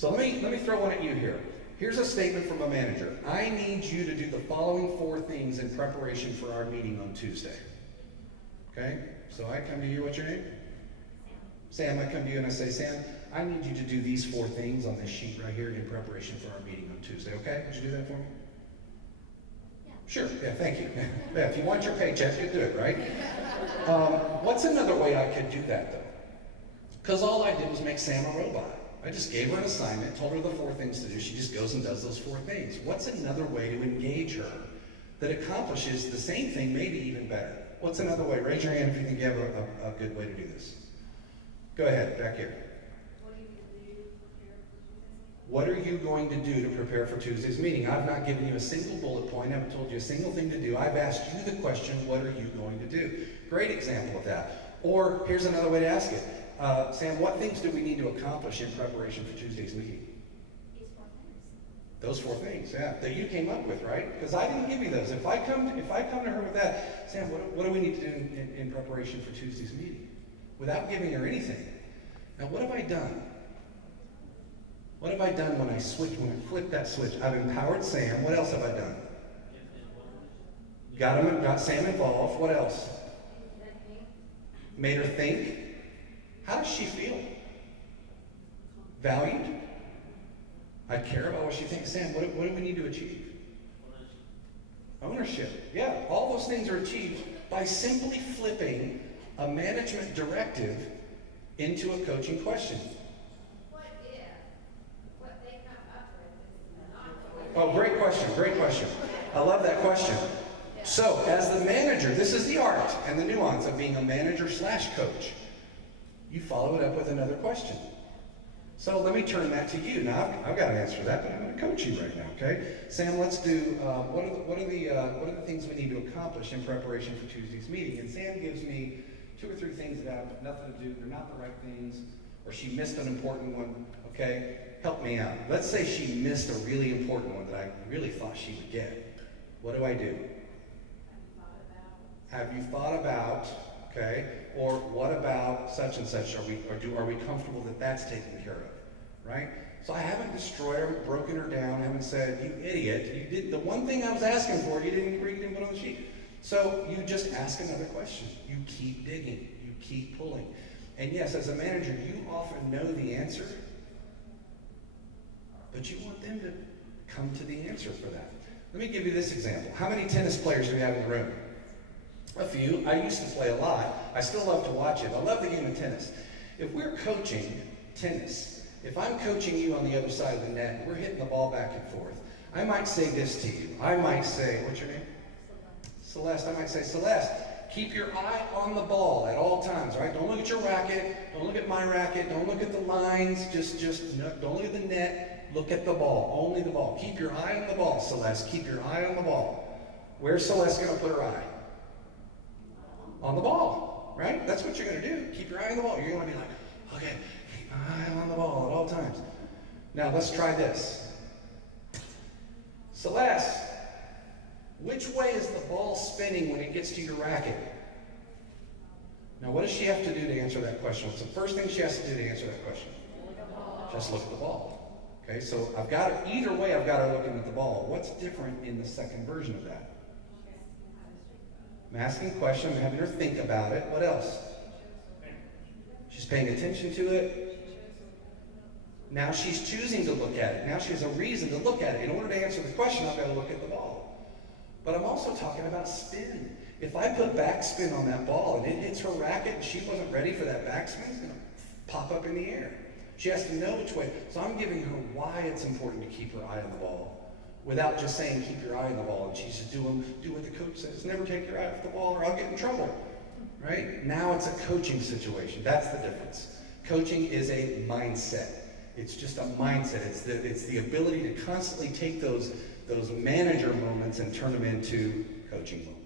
So let me throw one at you here. Here's a statement from a manager. I need you to do the following 4 things in preparation for our meeting on Tuesday. Okay? So I come to you, what's your name? Sam, I come to you and I say, Sam, I need you to do these 4 things on this sheet right here in preparation for our meeting on Tuesday, okay? Would you do that for me? Yeah. Sure, yeah, thank you. Yeah, if you want your paycheck, you do it, right? What's another way I could do that, though? Because all I did was make Sam a robot. I just gave her an assignment, told her the 4 things to do. She just goes and does those 4 things. What's another way to engage her that accomplishes the same thing, maybe even better? What's another way? Raise your hand if you think you have a good way to do this. Go ahead, back here. What are you going to do to prepare for Tuesday's meeting? I've not given you a single bullet point. I haven't told you a single thing to do. I've asked you the question, what are you going to do? Great example of that. Or here's another way to ask it. Sam, what things do we need to accomplish in preparation for Tuesday's meeting? These 4 things. Those 4 things, yeah, that you came up with, right? Because I didn't give you those. If I come to her with that, Sam, what do we need to do in preparation for Tuesday's meeting? Without giving her anything. Now, what have I done? What have I done when I flipped that switch? I've empowered Sam. What else have I done? Got Sam involved. What else? Made her think. How does she feel? Valued? I care about what she thinks. Sam, what do we need to achieve? Ownership. Yeah, all those things are achieved by simply flipping a management directive into a coaching question. What if what they come up with is not the way? Oh, great question, great question. I love that question. So, as the manager, this is the art and the nuance of being a manager/coach. You follow it up with another question. So let me turn that to you. Now, I've got an answer for that, but I'm going to coach you right now, okay? Sam, let's do, what are the things we need to accomplish in preparation for Tuesday's meeting? And Sam gives me 2 or 3 things that have nothing to do, they're not the right things, or she missed an important one, okay? Help me out. Let's say she missed a really important one that I really thought she would get. What do I do? Have you thought about, okay? Or what about such and such? Are we comfortable that that's taken care of, right? So I haven't destroyed her, broken her down, haven't said, you idiot, you did the one thing I was asking for, you didn't put on the sheet. So you just ask another question. You keep digging, you keep pulling. And yes, as a manager, you often know the answer, but you want them to come to the answer for that. Let me give you this example. How many tennis players do we have in the room? A few. I used to play a lot. I still love to watch it. I love the game of tennis. If we're coaching tennis, if I'm coaching you on the other side of the net, and we're hitting the ball back and forth, I might say this to you. I might say, what's your name? Celeste. I might say, Celeste, keep your eye on the ball at all times, right? Don't look at your racket. Don't look at my racket. Don't look at the lines. Don't look at the net. Look at the ball. Only the ball. Keep your eye on the ball, Celeste. Keep your eye on the ball. Where's Celeste going to put her eye? On the ball, right? That's what you're going to do. Keep your eye on the ball. You're going to be like, okay, keep my eye on the ball at all times. Now let's try this. Celeste, which way is the ball spinning when it gets to your racket? Now what does she have to do to answer that question? What's the first thing she has to do to answer that question? Just look at the ball. Okay, so either way I've got her looking at the ball. What's different in the second version of that? I'm asking a question, I'm having her think about it. What else? She's paying attention to it. Now she's choosing to look at it. Now she has a reason to look at it. In order to answer the question, I've got to look at the ball. But I'm also talking about spin. If I put backspin on that ball and it hits her racket and she wasn't ready for that backspin, it's going to pop up in the air. She has to know which way. So I'm giving her why it's important to keep her eye on the ball. Without just saying, keep your eye on the ball, and she's just do what the coach says. Never take your eye off the ball or I'll get in trouble, right? Now it's a coaching situation. That's the difference. Coaching is a mindset. It's just a mindset. It's the ability to constantly take those manager moments and turn them into coaching moments.